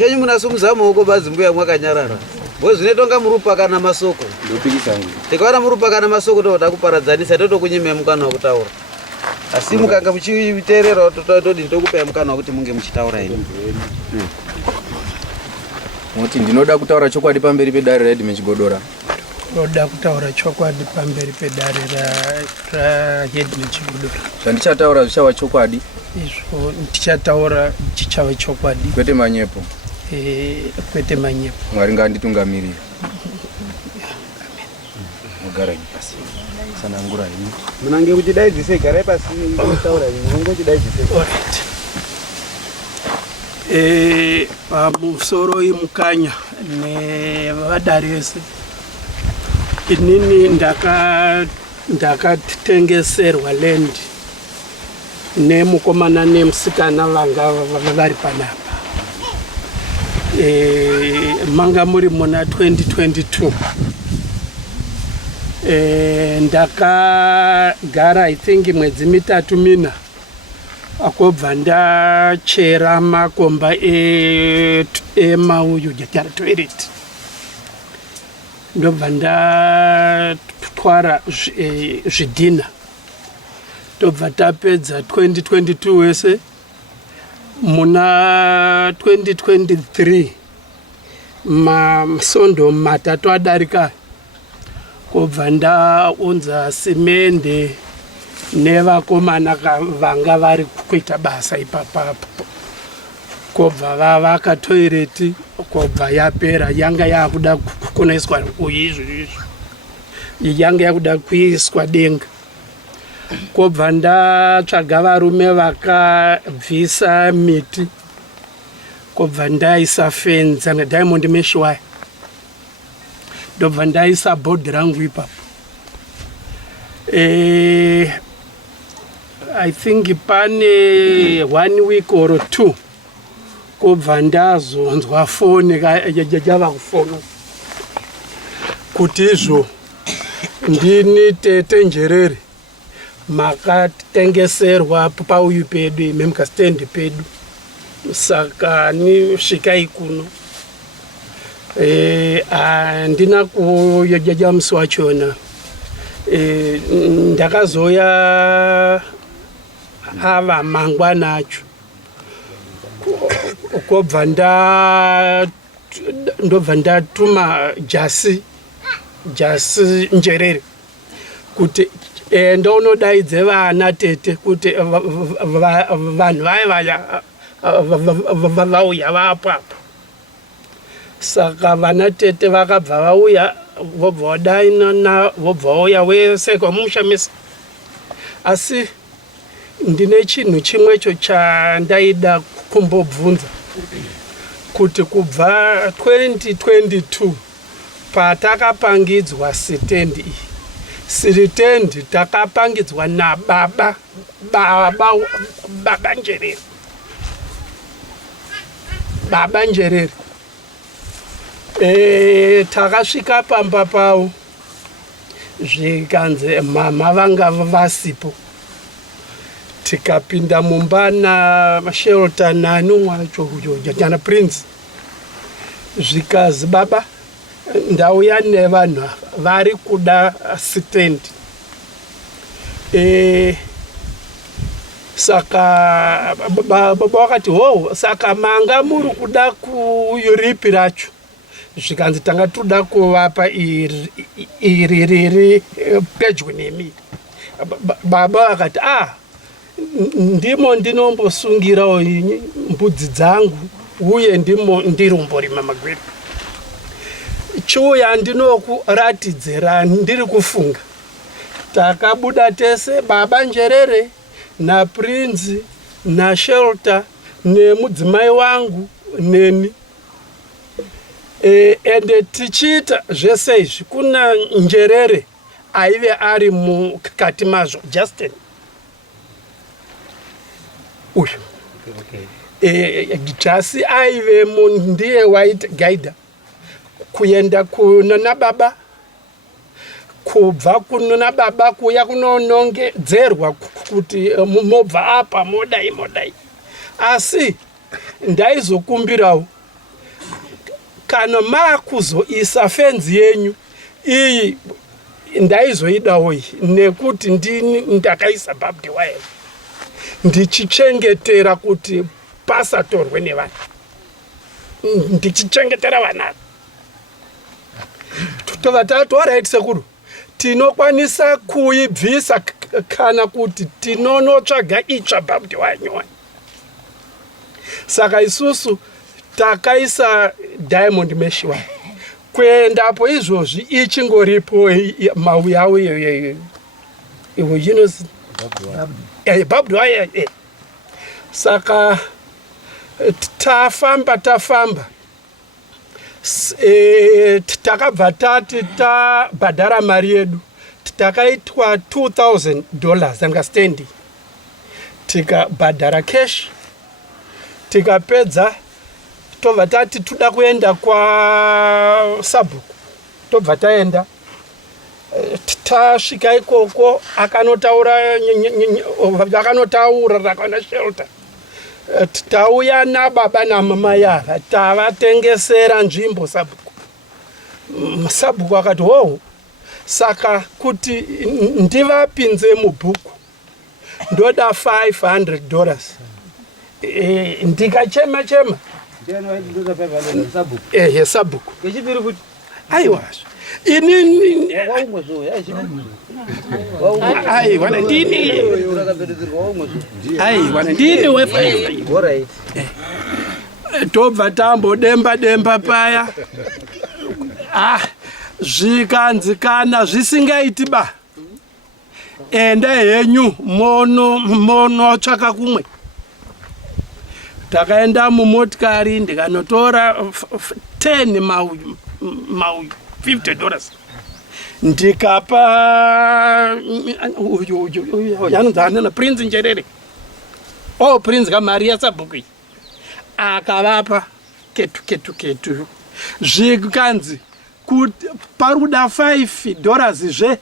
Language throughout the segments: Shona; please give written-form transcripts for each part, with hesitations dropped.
chenyu munasumudza maoko badzi mbuya mwakanyarara. Zvinotonga murupa kana masoko. Tikaona murupa kana masoko toda kuparadzanisa totokunyime mukana wekutaura. Asi mukanga muchiteerera totodi ndokupai mukana wekuti munge muchitaura ino. Muti ndinoda kutaura chokwadi pamberi pedare raHeadman Chigodora. Ndoda kutaura chokwadi pamberi pedare raHeadman Chigodora. Zvandichataura zvichava chokwadi. Izvo ndichataura chichava chokwadi. Kwete manyepo. Kwete manyepo. Mwari ngaanditungamirire. Amen. Pasi. Sanangura ini. Munange kuchidaidzise garai pasi kutaura ini. Munange kuchidaidzise. Alright. Musoro imukanya nevadarese. Inini ndakatengeserwa land nemukomana nemusikana vanga vari panapa. Manga muri muna 2022. Ndakagara I think mwedzi mitatu mina akobva ndachera makomba emauyu toilet. Ndobva ndatwara zvidhina. Ndobva tapedza 2022 wese. Muna 2023 masondo matatu adarika kobva ndaunza simende nevakomana vanga vari kuita basa ipapapo. Kobva vavaka toilet kobva yapera yanga yakuda kunoiswa izvi yanga yakuda kuiswa denga. Kobva ndatsvaga varume vakabvisa miti. Kobva ndaisa fence na diamond mesh wire. Ndobva ndaisa board rangu ipapo. I think pane 1 week or 2 kobva ndazonzwa foni yava kufona kuti izvo ndini tete njerere makatengeserwa pauyu pedu memukastende pedu. Saka ni svikai kuno. Handina kujaja musi wachona. Ndakazoya ava mangwana acho. Kobva ndobva ndatuma jasi njerere kuti ndaunodaidze vana tete kuti vanhu vaya vauya vapo apo. Saka vana tete vakabva vauya vobva vadaina vobva vauya wese kwamushamisa. Asi ndine chinhu chimwecho chandaida kumbobvunza kuti kubva 2022 patakapangidzwa sitendi iyi. Sitendi takapangidzwa nababa njerere. Baba njerere. Takasvika pamba pavo zvikanzi mama vanga vasipo. Tikapinda mumba naShelter nanumwacho jana Prince. Zvikazi baba ndauya nevanhu vari kuda sitendi. Saka baba wakati saka manga muri kuda kuyuripi racho. Zvikanzi tanga toda kuvapa iri pedyo nemi. Baba akati ndimo ndinombosungirawo mbudzi dzangu uye ndimo ndiromborima magwere. Chiuya ndinokuratidzira ndiri kufunga. Takabuda tese baba njerere naPrince naShelter nemudzimai wangu neni. Ende tichita zvese izvi kuna njerere aive ari mukati mazvo Justin. Uyu. Jasi aive ndiye white guide. Kuenda kuna baba. Kubva kuna baba kuya kunonongedzerwa kuti mobva apa modai. Asi ndaizokumbirawo kana makuzoisa fenzi yenyu iyi ndaizoidawo iyi nekuti ndini ndakaisa barbed wire ndichichengetera kuti pasatorwe nevanhu, ndichichengetera vana. Tova tati alright sekuru, tinokwanisa kuibvisa kana kuti tinonotsvaga itsva barbed wire nyowani. Saka isusu takaisa diamond mesh wire. Kuendapo izvozvi ichingoripo mau yawo iwe yinozi barbed wire. Saka tafamba takabva tati tabhadhara mari yedu, takaitwa $2,000 understanding, tikabhadhara cash, tikapedza tobva tati toda kuenda kwa Sabhuku, tobva taenda tasvika ikoko akanotaura rakaona shelter. Tauya nababa namamai ava tavatengesera nzvimbo Sabhuku. Sabhuku akati saka kuti ndivapinze mubhuku ndoda $500. Ndikachema Sabhuku. Aiwa inini tobva tambodemba paya. Zvikanzi kana zvisingaiti ba, enda henyu mono tsvaka kumwe. Takaenda mumotikari ndikanotora 10 mau $50 ndikapa yanonzana Prince Njerere. Prince kamari yaSabhuku akavapa ketu zvikanzi kuti paruda $5 zve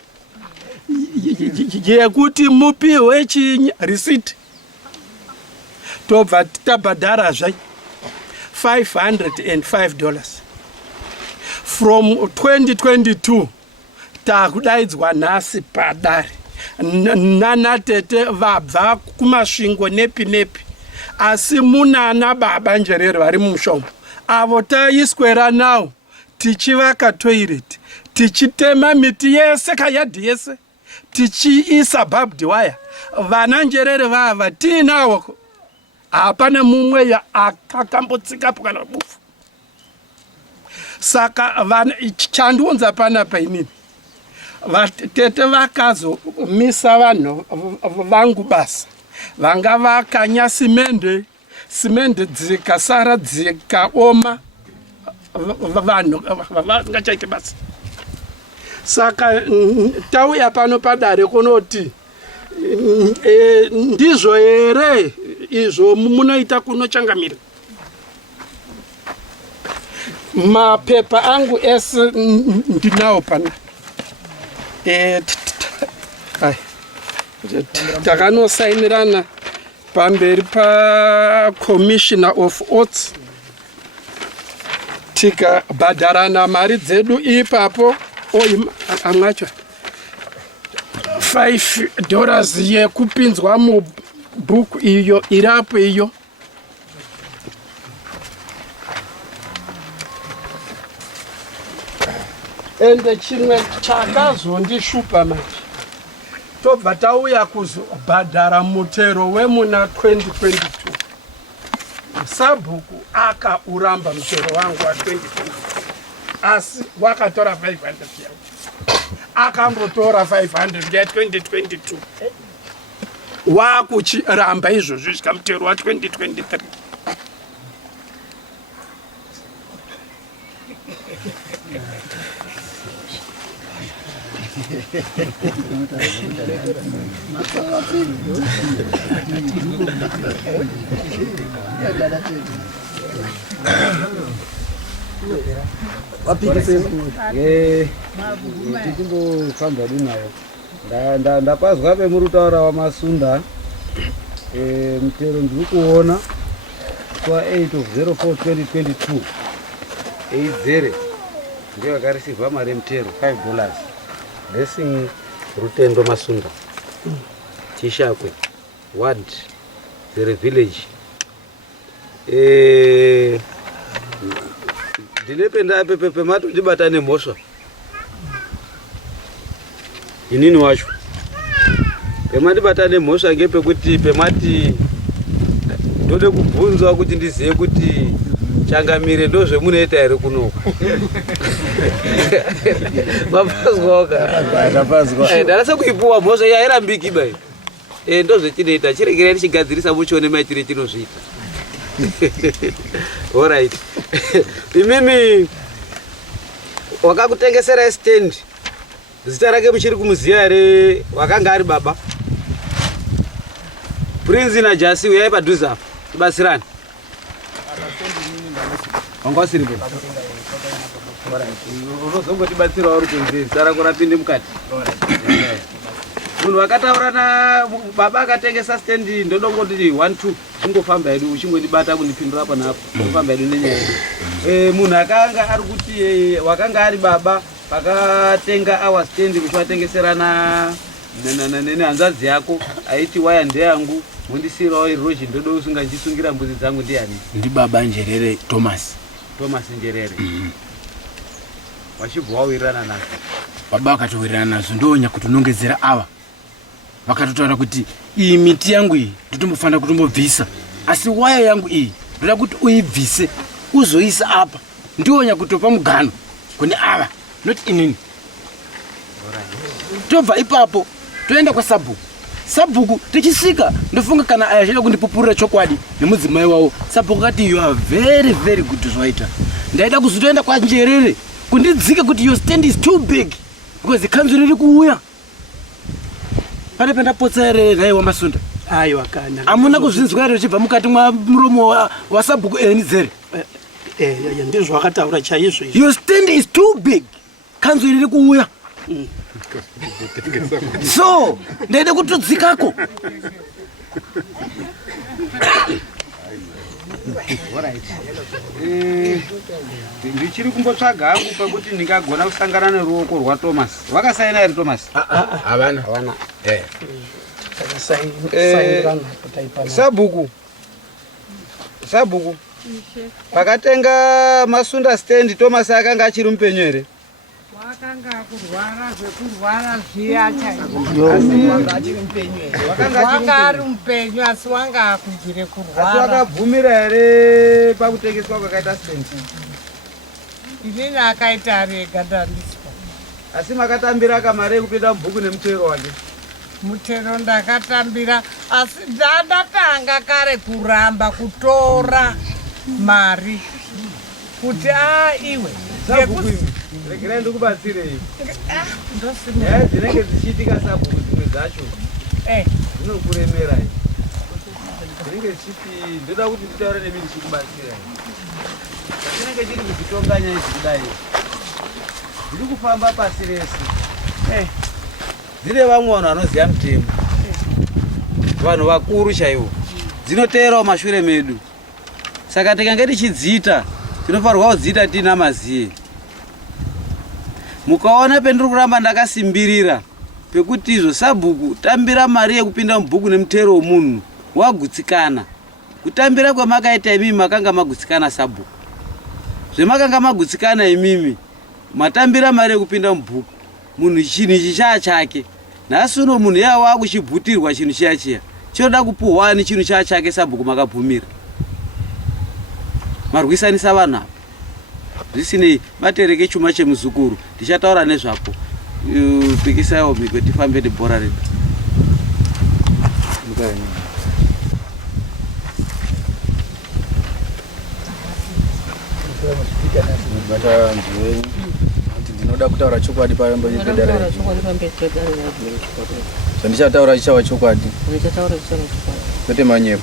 yekuti mupiwe receipt. Tobva tabhadhara zvai $505. From 2022 takudaidzwa nhasi padare nanatete vabva kumasvingo nepi, asi munana baba Njerere vari mumushomo avo taiswera nawo tichivaka toilet, tichitema miti yese kayadhi yese, tichiisa barbed wire. Vana Njerere vava tiinawo, hapana mumwe akakambotsikapo kana bufu. Saka chandiunza panapa inini, vatete vakazomisa vanhu vangu basa, vanga vakanya simende dzikasara dzikaoma, vanhu vasingachaite basa. Saka tauya pano padare kunoti ndizvo here izvo munoita kunochangamira. Mapepa angu ese ndinawo pana. Takanosainirana pamberi pa Commissioner of Oats, tikabhadharana mari dzedu ipapo. Amwacho $5 yekupinzwa mubhuku iyo irapo iyo. Ende chimwe chakazondishupa manje, tobva tauya kuzobhadhara mutero wemuna 2022. Sabhuku akauramba mutero wangu wa 2022, asi wakatora 500 yangu, akambotora 500 ya 2022, wakuchiramba izvozvo svika mutero wa 2023. tichimbofamba dunayo ndapazwa pemurutaura wamasunda. Mutero ndiri kuona kwa 8/04/2022 eidzere ndiyo akarisirwa mari mutero $5 blessing Rutendo Masunda Tishakwe ward Zere village. Ndinependa pemato ndibata nemhosva inini wacho pemandibata nemhosva ngepekuti pemati ndode kubvunzwa kuti ndizive kuti changamire ndo zvemunoita here kunoku. Mapazwa ndarasa kuipuwa mhosva iya hairambiki bai ndo zvetinoita chiregerai tichigadzirisa muchione maitire chinozviita. Alright. Imimi wakakutengesera stand zita rake muchiri kumuziya here wakanga ari baba Prince na Jasi uyai padhuze apa tibatsirane. Wanga usiri pe unozongotibatsirawo uri kunze sara kurapinde mukati. Munhu wakataurana baba akatengesa stand ndodongoti 1 2 chingofamba hedu uchingodibata kunipindura apa napo kufamba hedu nenyaya yedu. Munhu akanga ari kuti wakanga ari baba pakatenga our stand kuti watengeserana nehanzvadzi yako aiti waya ndeyangu mundisirawo iroji ndodo usingachisungira mbuzi dzangu ndiani. Ndi baba Njerere Thomas Njerere. Wachibva wawirirana nazo baba akatowirirana nazo ndonya kutonongedzera ava vakatotaura kuti iyi miti yangu iyi ndotombofanira kutombobvisa asi waya yangu iyi ndoda kuti uibvise uzoisa apa ndionya kutopa mugano kune ava not inini. Tobva ipapo toenda kwa Sabhuku tichisvika ndofunga kana aya achida kundipupurira chokwadi nemudzimai wavo. Sabhuku kati you are very very good zvaita ndaida kuzotoenda kwa Njerere kundidzika kuti your stand is too big because ikhanzu riri kuuya pane pendapotsa here nhaye wamasunda. Aiwa kana amuna kuzvinzwa here richibva mukati mwa muromo wa Sabhuku Nzere. Ndizvo wakataura chaizvo. Your stand is too big khanzu riri kuuya. So ndaida kutodzikako. ndichiri kumbotsvaga hangu pakuti ndingagona kusangana neruoko rwaThomas. Vakasaina here Thomas? Havana. Sabhuku pakatenga Masunda stand Thomas akanga achiri mupenyu here? Wakanga kurwara zvekurwara zviya chaizvo. Wanga ari mupenyu asi wanga akubvire kurwara. Asi wakabvumira here pakutengeswa kwakaita stand? Inini akaita rega ndandiswa. Asi makatambira kamari yekupinda mubhuku nemutero wake? Mutero ndakatambira asi ndatanga kare kuramba kutora mari kuti iwe regerai ndikubatsirei dzinenge dzichiitika Sabhuku dzimwe dzacho dzinokuremerai dzinenge dzichiti ndoda kuti nditaure nemi ndichikubatsirai dzinenge chiri kudzitonganya idzi kudai dziri kufamba pasi rese dzine vamwe vanhu vanoziva mutemo vanhu vakuru chaivo dzinoteerawo mashure medu saka tikange tichidziita tinofanirwa kudziita tina maziye. Mukaona pendiri kuramba ndakasimbirira pekuti izvo Sabhuku tambira mari yekupinda mubhuku nemutero womunhu wagutsikana. Kutambira kwamakaita imimi makanga magutsikana Sabhuku. Zvemakanga magutsikana imimi matambira mari yekupinda mubhuku munhu chinhu ichi chake. Nhasi uno munhu yava kuchibhutirwa chinhu chiya chinoda kupuhwani chinhu chake Sabhuku makabvumira. Marwisanisa vanhu ava zvisinei batereke chuma chemuzukuru ndichataura nezvapo pikisaiwo mhiko tifambe nebhora redu. ndinoda kutaura chokwadi pamba chipedara zvandichataura chichava chokwadi kwete manyepo.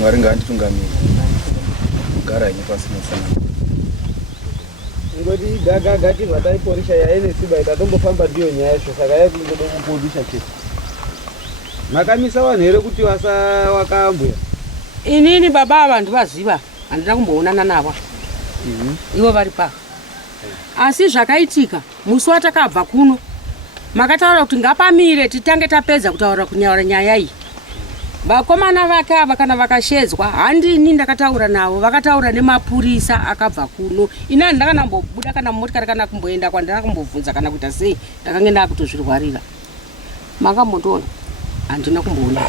Mwari ngaanditungamire kugara ine pasi musana ngoti gagaga chibva taiporisha yaine simba itatombofamba ndiyo nyaya yacho saka yakungoda kupondusha chete. Makamisa vanhu here kuti wakaambuya? Inini baba vantu vaziva handida kumboonana navo. ivo vari pavo. Asi zvakaitika musi watakabva kuno makataura kuti ngapamire titange tapedza kutaura kunyaura nyaya iyi. Vakomana vake ava kana vakashedzwa handini ndakataura navo, vakataura nemapurisa akabva kuno. Ina ndakanambobuda kana motikari kana kumboenda kwandakambobvunza kana kuita sei, ndakange ndakutozvirwarira. Makambotoona handina kumboona.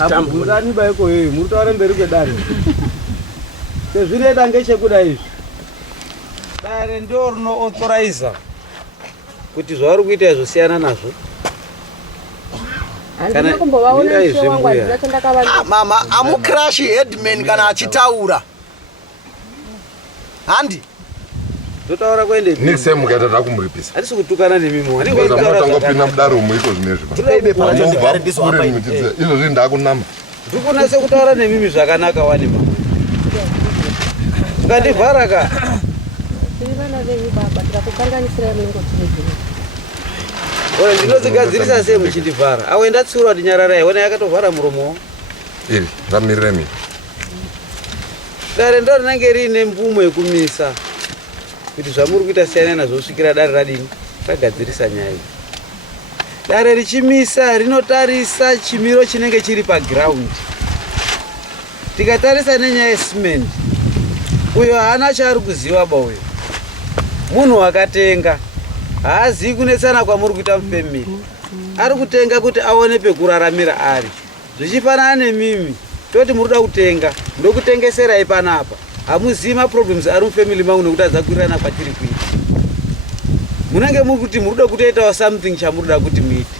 Abvunzani baiko heyi muri taura mberi kwedare. Sezvinoita ngechekuda izvi. Dare ndio rino authorize kuti zvauri kuita zvosiyana nazvo. Mama amucrash Headman kana achitaura. Handi totaura kwende nise mukaita takumuripisa hatisi kutukana nemimi wani ngotangopinda mudare muiko zvinezvi izvozvi ndakunama ndikunase kutaura nemimi zvakanaka wani mama ngandivhara ka Ora ndinotsigadzirisa sei muchindivhara awe ndatsiura kuti nyarara yaona yakatovhara muromo iri ramirire mimi dare ndo rinenge riine mvumo yekumisa kuti zvamuri kuita siyana nazvosvikira dare radini ragadzirisa nyaya iyi. Dare richimisa rinotarisa chimiro chinenge chiri paground. Tikatarisa nenyaya yesimend uyo haana chaari kuziva bauyo munhu wakatenga haazivi kunetsana kwamuri kuita mufemiri ari kutenga kuti aone pekuraramira ari zvichifanana nemimi toti muri kuda kutenga ndokutengeserai panapa hamuzivi maproblems ari mufemili mangu nekuti adzakurirana kwatiri kuita munenge muri kuti muri kuda kutoitawo something chamuri kuda kuti muite.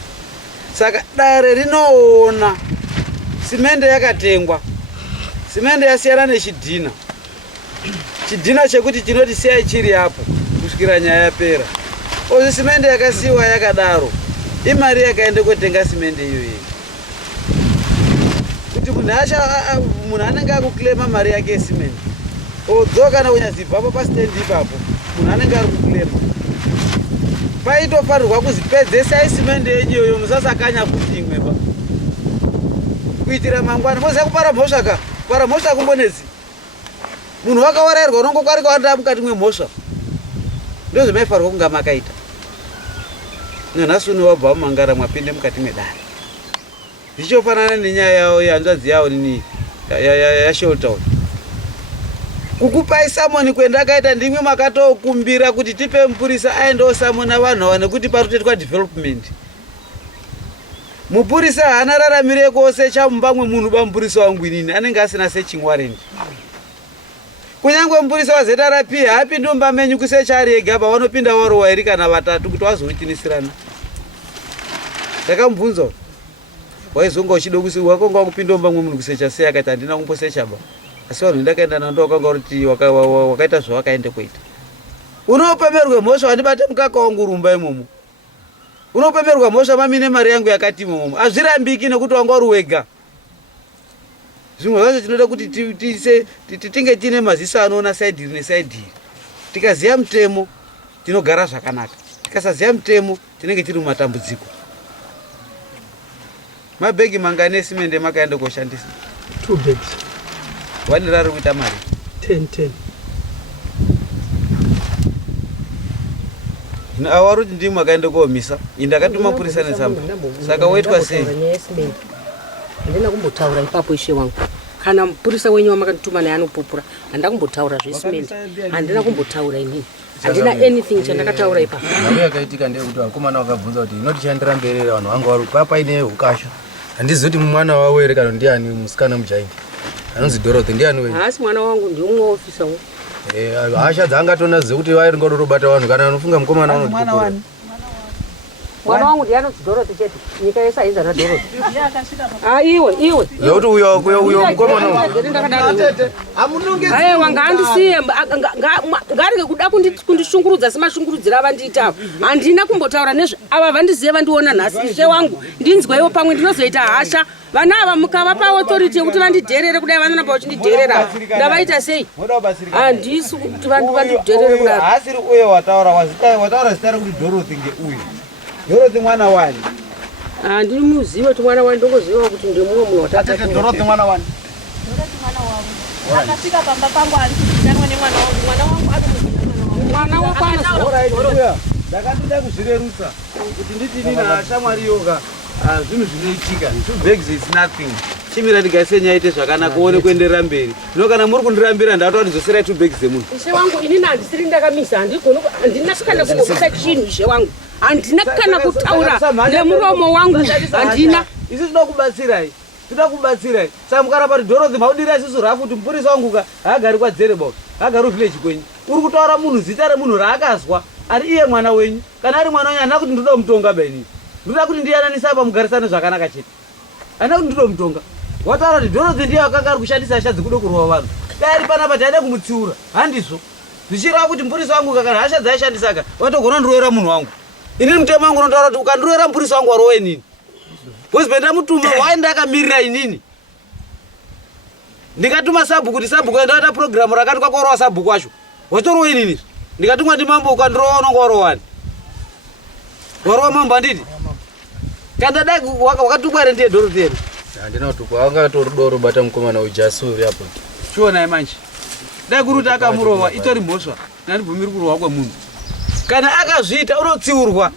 Saka dare rinoona simende yakatengwa, simende yasiyana nechidhina, chidhina chekuti chinoti siyai chiri apo kusvikira nyaya yapera. Ozi simende yakasiwa yakadaro imari yakaende kotenga simende iyoyo kuti munhu anenge akuklema mari yake yesimende odzoka kana kunyazibvapo pastendi ipapo munhu anenge ari kuklema paitofanirwa kuzipedzesai simende yenyeyo musasakanya kuti imweba kuitira mangwana moziva kupara mhosva ka kupara mhosva kumbonetsi munhu wakawarairwa unongokwarika wanda mukati mwemhosva ndozvamaifanirwa kunga makaita nanhasi wabva mumangara mwapinde mukati mwedare zvichofanana nenyaya yawo yehanzvadzi yawo nini yasheltown kukupai samoni kwendakaita ndimwe makatokumbira kuti tipe mupurisa aendewo samona vanhu ava nekuti parutetwa development. Mupurisa haana raramire kosecha mumba mwemunhu bamupurisa wangu inini anenge asina searching warrant. Kunyangwe mupurisa wazeta rapi haapindi mumba menyu kusecha ari ega apa vanopinda waro wairi kana vatatu kuti vazoitinisirana. Ndakamubvunza waizonga uchida wakonga wakupinda mumba mwemunhu kusecha sei akaita handina kumbosecha ba. Asi vanhu ndakaenda nando wakanga kuti wakaita zvawakaende kuita. Unopemerwe mhosva wandibate mukaka wangu rumba imomo. Unopemerwa mhosva mamine mari yangu yakati imomo. Azvirambiki nekuti wanga uri wega. Zvimwe zvacho tinoda kuti tinge tine maziso anoona side iri neside iri. Tikaziya mutemo tinogara zvakanaka. Tikasaziya mutemo tinenge tiri mumatambudziko. Mabhegi mangane simende makaenda koshandisa 2 bags. Wani rari kuita mari 10. Na awaruti ndimu makaenda komisa indakatuma purisa nesamba. Saka waitwa sei? Handina kumbotaura ipapo ishe wangu. Kana purisa wenyu wamakatuma naye anopupura handina kumbotaura zvesimende. Handina kumbotaura inini. Handina anything chandakataura ipapo. Nani yakaitika ndeyekuti vakomana vakabvunza kuti inotichandira mberere vanhu vanga vari papaine ukasha. Handizoti mwana wawo ere kana ndiani musikana mujaini. Anonzi Dorothy ndiani wewe? Haasi mwana wangu ndiumwe ofisa wo. Hasha dzangatona zekuti vairi ngorobata vanhu kana anofunga mukomana unoti mwana wani. Mwana wangu ndiani Dorothy chete. Nyika yesa inza na Dorothy. Iwe. Yauti uyo mukomana wangu. Amunonge. Haye wanga andisiye ngari kuda kundishungurudza semashungurudzira vandiita. Handina kumbotaura nezve ava vandiziye vandiona nhasi ishe wangu. Ndinzwewo pamwe ndinozoita hasha. Vana ava mukavapa authority yekuti vandidherere kudai vanona pa uchindidherera. Ndavaita sei? Handisi kuti vantu vandidherere kudai. Haasiri uye wataura zita rekuti Dorothy ngeuyu. Dorothy mwana wani? Handiri muzive kuti mwana wani ndongoziva kuti ndimumwe munhu watata. Dorothy mwana wani? Dorothy mwana wangu. Akasvika pamba pangu ari kuzikanwa nemwana wangu. Mwana wangu mbuya ndakatoda kuzvirerutsa kuti nditi nina shamwari yoga zvinhu zvinoitika 2 bags is nothing. Chimira ndigaise nyaya ite zvakanaka uone kuenderera mberi. Zvino kana muri kundirambira ndatoda ndizosera 2 bags dzemunhu. Ishe wangu inini handisiri ndakamisa handina kana kungobisa chinhu ishe wangu. Handina kana kutaura nemuromo wangu handina. Isi tinokubatsirai. Tinokubatsirai. Saka mukaramba kuti Dorothy maudira isusu rafu kuti mupurisa wangu haagari kwadzere bau. Haagari village kwenyu. Uri kutaura munhu zita remunhu raakazwa ari iye mwana wenyu. Kana ari mwana wenyu handina kuti ndoda mutonga baini. Ndoda kuti ndiyananisa apa mugarisane zvakanaka chete. Handina kuti ndoda mutonga. Wataura kuti Dorothy ndiye akanga ari kushandisa hasha kudo kurova vanhu. Dai panapa taida kumutsiura. Handizvo. Zvichireva kuti mupurisa wangu kana hasha dzaishandisaka watogona ndiroera munhu wangu. Inini mutemo wangu unotaura kuti ukandiroera mupurisa wangu warowe nini? Wozipenda mutuma waenda akamirira inini. Ndikatuma Sabhuku kuti Sabhuku enda program rakati kwakorowa Sabhuku wacho. Watorowe nini? Ndikatumwa ndimambo ukandirowa unonga warowani. Warowa mambo anditi? Kana dai wakatukwa ndiye Dorothy. Handina kuti kwanga torudo rubata mukomana ujasuri hapo. Chiona manje. Dai kuruta akamurowa itori mhosva. Ndandibvumiri kurowa kwemunhu. Kana akazviita unotsiurwa.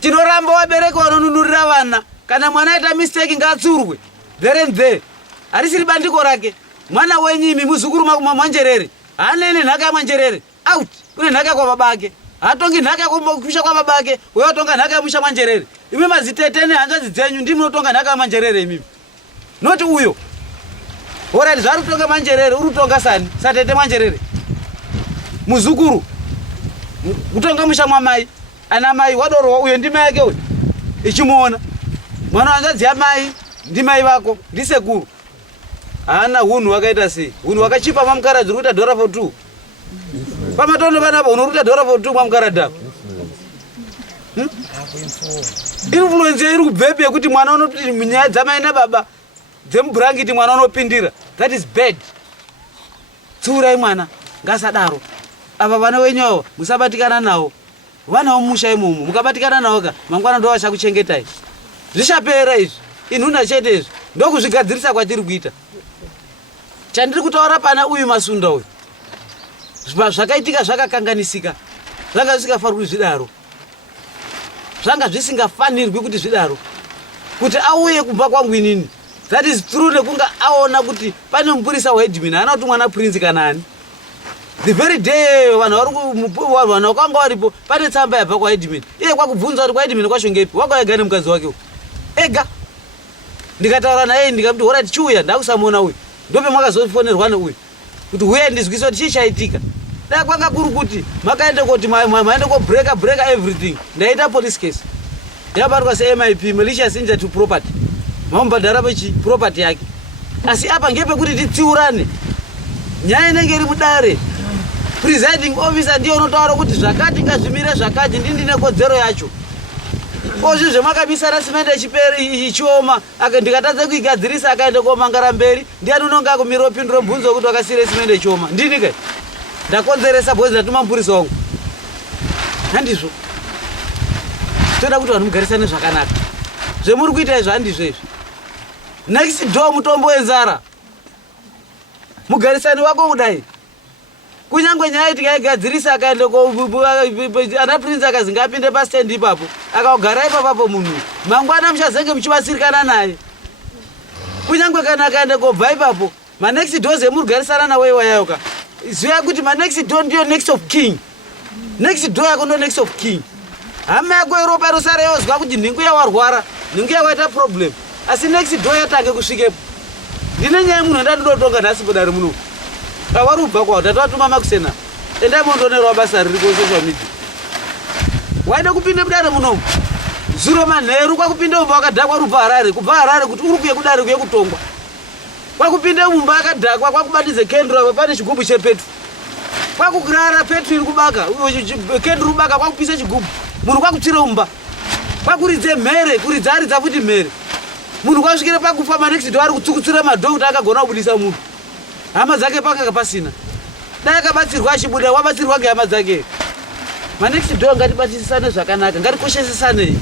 Tinoramba wabereka vanonunurira vana. Kana mwana aita mistake ngatsiurwe. There and there. Arisiri bandiko rake. Mwana wenyu imi muzukuru manjerere. Hanene nhaka manjerere. Out. Kune nhaka kwa babake. Hatongi nhaka kumusha kwa babake. Wewe watonga nhaka musha manjerere. Imi mazitetene hanzazi dzenyu ndimi munotonga nhaka manjerere imi. Noti uyo. Ora zvaru tonga manjerere urutonga sani. Satete manjerere. Muzukuru. Kutonga musha mwamai. Ana mai wadoro uyo ndime yake uyo. Ichimuona. Mwana hanzazi yamai ndimai vako ndisekuru. Ana hunhu wakaita sei? Hunhu wakachipa mamkaradzi ruta dora for 2. Pamatono panapa unoruta dora for 2 mamkaradzi. Influence iri kubvebe kuti mwana unoti nyaya dzamai nababa dzemubrangiti mwana unopindira. That is bad. Tsiurai mwana ngasadaro. Apa vana wenyu musabatikana nawo. Vana vomusha imomo mukabatikana nawo ka mangwana ndo vachakuchengetai. Zvishapera izvi. Inhuna chete izvi. Ndokuzvigadzirisa kwatiri kuita. Chandiri kutaura pana uyu Masunda uyu. Zvakaitika zvakakanganisika. Zvanga zvisingafanirwi zvidaro. Zvanga zvisingafanirwi kuti zvidaro. Kuti auye kubva kwangu inini. That is true nekunga aona kuti pane mupurisa waHeadman hana kuti mwana prince kana ani. The very day vanhu vakanga varipo pane tsamba yabva kwaHeadman. Iye kwakubvunza kuti kwaHeadman kwashongepi. Wakauya nemukadzi wake uyu. Ega. Ndikataura naye ndikamuti hora tichiuya ndakusamuona uyu. Ndope mwakazofonerwa neuyu. Kuti uye ndizwise kuti chii chaitika. Dai kwanga kuri kuti makaenda kuti maenda ko break everything. Ndaita police case. Yabatwa se-MIP malicious injury to property. Mambadara pechi property yake. Asi apa ngepekuti titsiurane. Nyaya inenge iri mudare. Presiding officer ndiye unotaura kuti zvakati ngazvimire zvakati ndine kodzero yacho. Ozvi zvemakabisana simende chiperi ichioma ndikatadza kuigadzirisa akaenda komangara mberi ndiani unonga akumira opindura bvunzo kuti wakasire simende chioma ndini kai ndakonzeresa bhozi ndatuma mupurisa wangu handizvo toda kuti vanhu mugarisane zvakanaka zvemuri kuita izvo handizvo izvi next door mutombo wenzara mugarisani wako kudai kunyangwe nyaya tikaigadzirisa akaenda ana prince akazi ngapinde pastand ipapo akagara ipapo munhu mangwana muchazenge muchibatsirikana naye kunyangwe kana akaenda kobva ipapo manext door zemuri garisana nawe wayayoka ziva kuti manext door ndiyo next of king next door yako ndo next of king hama yako iropa rosara yozwa kuti nhingu yawarwara nhingu yawaita problem asi next door yatange kusvikepo ndine nyaya munhu ndandinotonga nhasi podari muno awari kubva kwao tatowatuma makusena endai mondonerwa basa riri social media waida kupinda mudare munomu zuro manheru kwakupinda umba wakadhakwa rubva Harare kubva Harare kuti uri kuye kudare kuye kutongwa kwakupinda umba akadhakwa kwakubatidze kendro pane chigubhu chepetru kwakukurara petru iri kubaka kendro rubaka kwakupisa chigubhu munhu kwakutsira umba kwakuridze mhere kuridza aridza futi mhere munhu kwasvikira pakufa manext door ari kutsukutsira madho kuti akagona kubudisa munhu hama dzake pakanga pasina dai akabatsirwa achibuda wabatsirwa ngehama dzake manext door ngatibatisisane zvakanaka ngatikoshesesane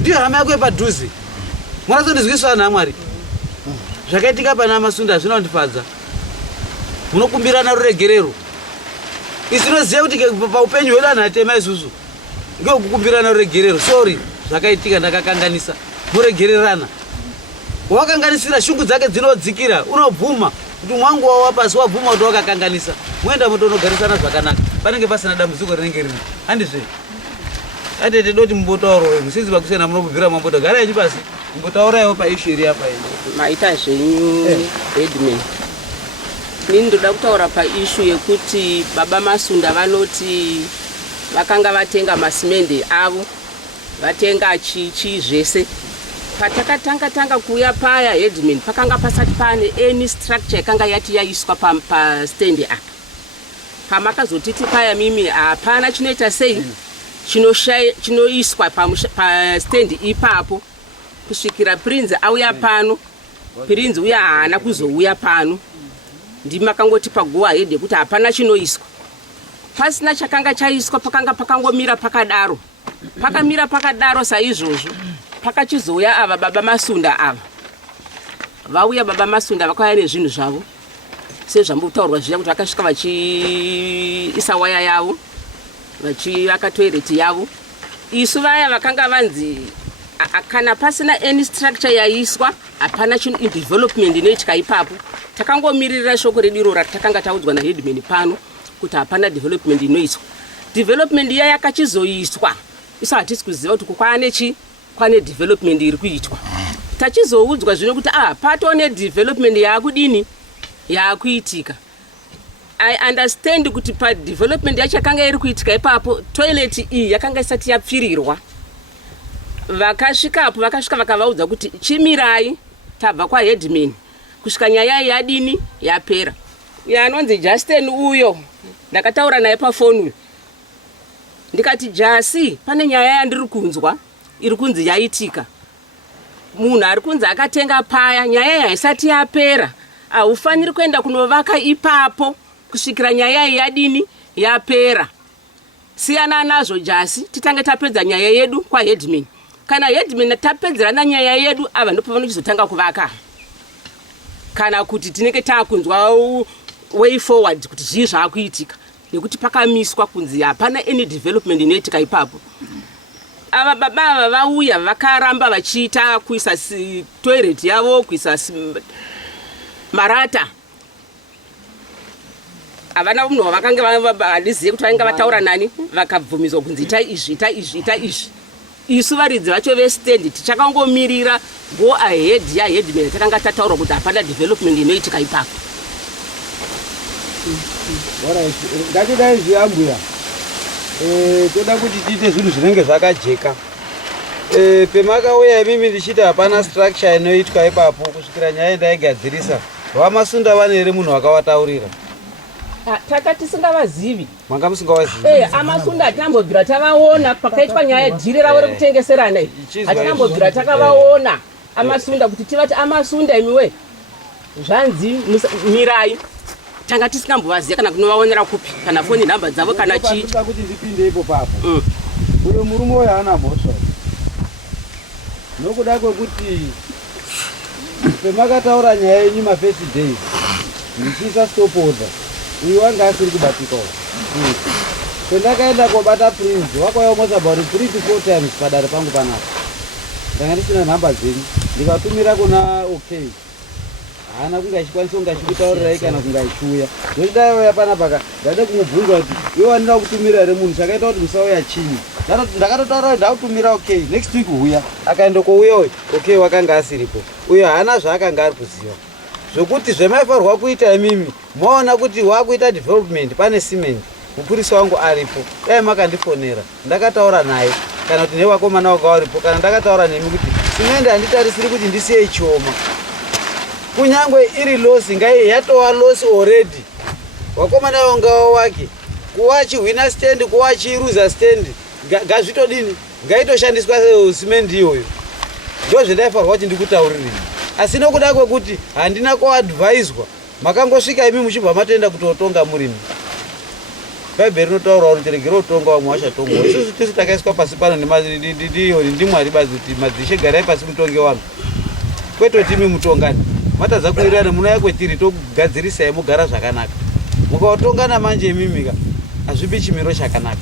ndiyo hama yako yepadhuze mwarazondizwiswa naMwari zvakaitika pana Masunda zvinondifadza munokumbirana ruregerero isinoziva kuti paupenyu hwedu anhu atema isusu ngekukumbirana uregerero. Sorry, zvakaitika ndakakanganisa. Muregererana. Wakanganisira shungu dzake dzinodzikira, unobvuma kuti mwangu wawa pasi wabvuma kuti wakakanganisa. Muenda mutonogarisana zvakanaka. Panenge pasina dambudziko rinenge riri. Handizve. Ate tedoti mumbotauro wewe, musizi bakusena munobvira mamboto. Garai pasi. Mumbotaurayo pa issue iri apa ino. Maita zvenyu Headman. Nini ndoda kutaura pa issue yekuti baba Masunda vanoti vakanga vatenga masimende avo. Vatenga chi zvese. Patakatanga kuya paya Headman pakanga pasati pane any structure yakanga yati yaiswa pa stand apa. Pamakazotiti paya mimi hapana chinoita sei chinoiswa pa stand ipapo kusvikira Prince auya pano. Prince uya haana kuzouya pano. Ndimakangoti pagoa hede kuti hapana chinoiswa. Pasina chakanga chaiswa pakangomira pakadaro. Pakamira pakadaro saizvozvo. Pakachizouya ava baba Masunda ava. Vauya baba Masunda vakauya nezvinhu zvavo. Sezvambotaurwa zviya kuti vakasvika vachiisa waya yavo. Vachivaka toilet yavo. Isu vaya vakanga vanzi kana pasina any structure yaiswa hapana chinhu development inoitika ipapo. Takangomirira shoko rediro ratakanga taudzwa naHeadman pano kuti hapana development inoiswa. Development iya yakachizoiswa. Isa hatisi kuziva kuti kwane development iri kuitwa. Tachizoudzwa zvino kuti patone development yakudini yakuitika. I understand kuti pa development yachakanga iri kuitika ipapo toilet iyi yakanga isati yapfirirwa. Vakasvikapo vakavaudza kuti chimirai tabva kwa Headman kusvika nyaya yadini yapera. Yanonzi Justin uyo ndakataura naye pafoni. Ndikati Jasi pane nyaya yandiri kunzwa iri kunzi yaitika. Munhu ari kunzi akatenga paya nyaya yaisati yapera. Haufaniri kuenda kunovaka ipapo kusvikira nyaya yadini yapera. Siyana nazvo Jasi titange tapedza nyaya yedu kwa Headman. Kana Headman tapedzerana nyaya yedu ava ndipo vanozotanga kuvaka. Kana kuti tinenge takunzwa way forward kuti zvii zvakuitika nekuti pakamiswa kunzi hapana any development inoitika ipapo. Ava baba ava vauya vakaramba vachiita kuisa toilet yavo kuisa marata. Havana munhu vakanga valizive kuti vainga vataura nani vakabvumidzwa kunzi ita izvi. Isu varidzi vacho vestand tichakangomirira go ahead yaHeadman takanga tataura kuti hapana development inoitika ipapo. Ngatidai zviyambuya. Toda kuti tiite zvinhu zvinenge zvakajeka. Pemakauya imimi ndichiti hapana structure inoitwa ipapo kusvikira nyaya ndaigadzirisa. Vamasunda vane here munhu wakavataurira? Taka tisingavazivi. Manga musingavazivi? Amasunda atinambobvira tavaona pakaitwa nyaya jiri ravo rekutengeserana iyi. Atinambobvira takavaona amasunda kuti tivati amasunda imiwe. Zvanzi mirai. Tanga tisingambovaziva kana kunovaonera kupi kana foni nhamba dzavo kana chii. Toda kuti ndipinde ipo papo. Uyo murume uyo haana mhosva. Nokuda kwekuti pemakataura nyaya yenyu ma-first days ndichiisa stop order. Uyu wanga asiri kubatika. Pendakaenda kobata Prince wakauya almost about 3 to 4 times padare pangu panapa. Ndanga ndisina nhamba dzenyu. Ndikatumira kuna okay. Haana kunge achikwanisa kunge achikutaurirai kana kunge achiuya. Ndodai panapa ndade kumubvunza kuti iwe wandida kutumira here munhu chakaita kuti musauya chini. Ndakatotaura ndakutumira okay next week uya. Akaenda kouya uyu okay wakanga asiripo. Uyo haana zvaakanga ari kuziva. Zvokuti zvemaifarwa kuita imimi maona kuti wakuita development pane cement. Mupurisa wangu aripo. Dai makandifonera. Ndakataura naye kana kuti newakomana wako waripo kana ndakataura nemi kuti cement handitarisiri kuti ndisiye chioma. Kunyangwe iri loss ngai yatova loss already. Wakomana wanga wake kuwachi winner stand kuwachi loser stand ngazvitodini ngaitoshandiswa cement iyoyo. Ndo zvendaifarwa kuti ndikutaurire. Asi nokuda kwekuti handina kuadviswa makangosvika imi muchibva matoenda kutotonga murimi. Bhaibheri rinotaura kuti regera utonga wamwe washatonga. Isusu tisi takaiswa pasi pano ndimwari bazi kuti madzishe garai pasi mutonge wangu. Kwete timi mutongani. Matadza kuirana munouya kwetiri tokugadzirisai mugara zvakanaka. Mukautongana manje imimika hazvipi chimiro chakanaka.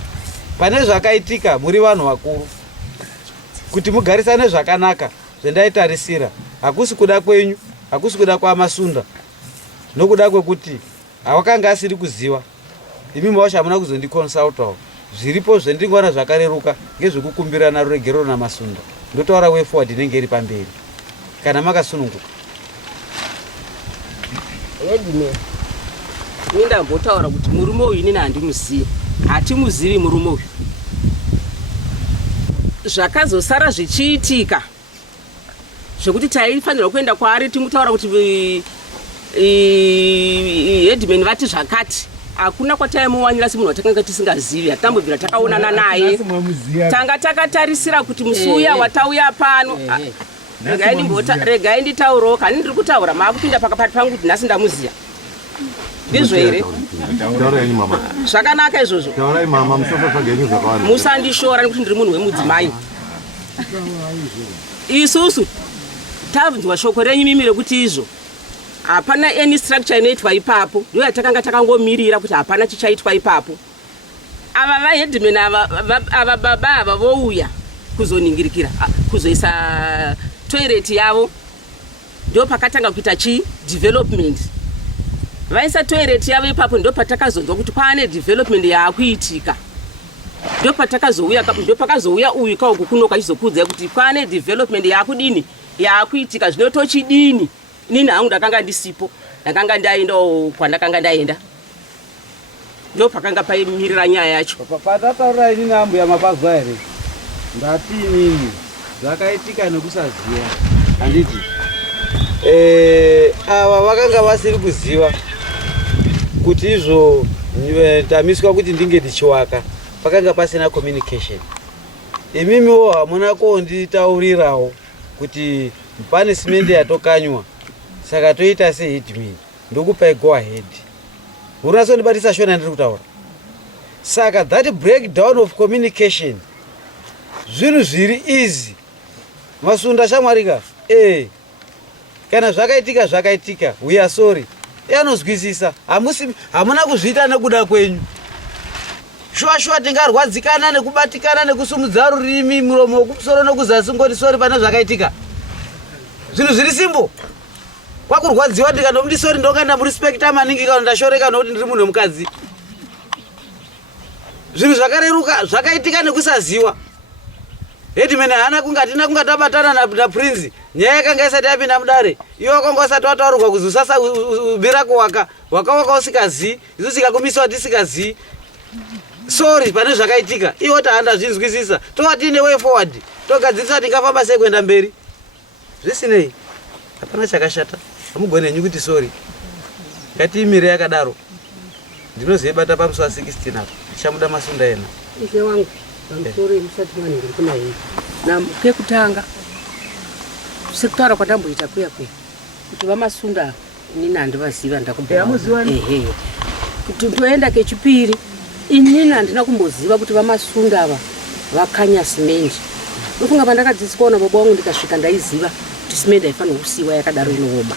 pane zvakaitika muri vanhu vakuru kuti mugarisane zvakanaka zvendaitarisira. Hakusi kuda kwenyu, hakusi kuda kwamasunda, nokuda kwekuti hawakanga asiri kuziva. Imi mawacho hamuna kuzondiconsultawo. Zviripo zvendingoona zvakareruka ngezvekukumbirana ruregero namasunda. Ndotaura way forward inenge iri pamberi kana makasununguka. Headman, ndambotaura kuti murume uyu inini handimuzivi, hatimuzivi murume uyu. Zvakazosara zvichiitika zvekuti taifanirwa kuenda kwaari timutaura kuti Headman vati zvakati, hakuna kwataimuwanira semunhu watakanga tisingazivi, hatambobvira takaonana naye. Tanga takatarisira kuti musi uya watauya pano. Regai nditaurawo, kani ndiri kutaura maakupinda pakapati pangu kuti nhasi ndamuziya. Ndizvo here? Zvakanaka izvozvo. Musandishora nekuti ndiri munhu wemudzimai. Isusu tabvunzwa shoko renyu mimi rekuti izvo hapana any structure inoitwa ipapo, ndiyo yatakanga takangomirira kuti hapana chichaitwa ipapo. Ava vaHeadman ava baba ava vouya kuzoningirikira, kuzoisa toilet yavo, ndio pakatanga kuita development. Vaisa toilet yavo ipapo ndio patakazonzwa kuti kwaane development yaakuitika. Ndio pakazouya uyu kauku kunoka chizokuudza kuti kwaane development yaakudini, yaakuitika, zvinotochidini. Nini hangu ndakanga ndisipo, ndakanga ndaendawo kwandakanga ndaenda. Ndio pakanga paimirira nyaya yacho. Patataura inini ambuya mapazwa here, ndati inini zvakaitika nekusaziva. Handiti ava vakanga vasiri kuziva kuti izvo tamiswa kuti ndinge ndichiwaka, pakanga pasina communication. Imimiwo hamuna konditaurirawo kuti pane simende yatokanywa, saka toita seHeadman ndokupai go ahead. Unasondibatisa shona ndiri kutaura. Saka that breakdown of communication zvinhu zviri easy. Masunda shamwarika, kana zvakaitika, we are sorry. Anozwisisa, hamuna kuzviita nekuda kwenyu. Shwa tingarwadzikana nekubatikana nekusumudza rurimi muromo wokumusoro nokuzasi ngoti sorry pane zvakaitika. Zvinhu zviri simple. Kwakurwadziwa ndikanomudi sorry ndonga ndamurespekta maningi kana ndashoreka nokuti ndiri munhu wemukadzi. Zvinhu zvakareruka zvakaitika nekusaziwa. Headman hana kunga tina kunga tabatana na Prince. Nyaya yakanga isati yapinda mudare. Iwo wakanga usati wataurirwa kuzi usasa ubira kuwaka. Waka usikazi, izo sikakumisa tisikazi. Sorry pane zvakaitika. Iwo tahanda zvinzwisisa. Towati ine way forward. Togadzirisa tingafamba sei kuenda mberi. Zvisinei. Hapana chakashata. Hamugone henyu kuti sorry. Ngatiimire yakadaro. Ndinozebata pamusi wa 16 apo. Chamuda masunda ena. Ishe wangu. Pamusoro musati maningiri kuna hii. Na pekutanga sekutaura kwandamboita kuya kuti vamasunda inini handivaziva ndakubva. Kuti toenda kechipiri inini handina kumboziva kuti vamasunda ava vakanya simendi. Ndofunga pandakadzidziswa na baba wangu ndikasvika ndaiziva kuti simendi haifanirwa kusiiwa yakadaro inooma.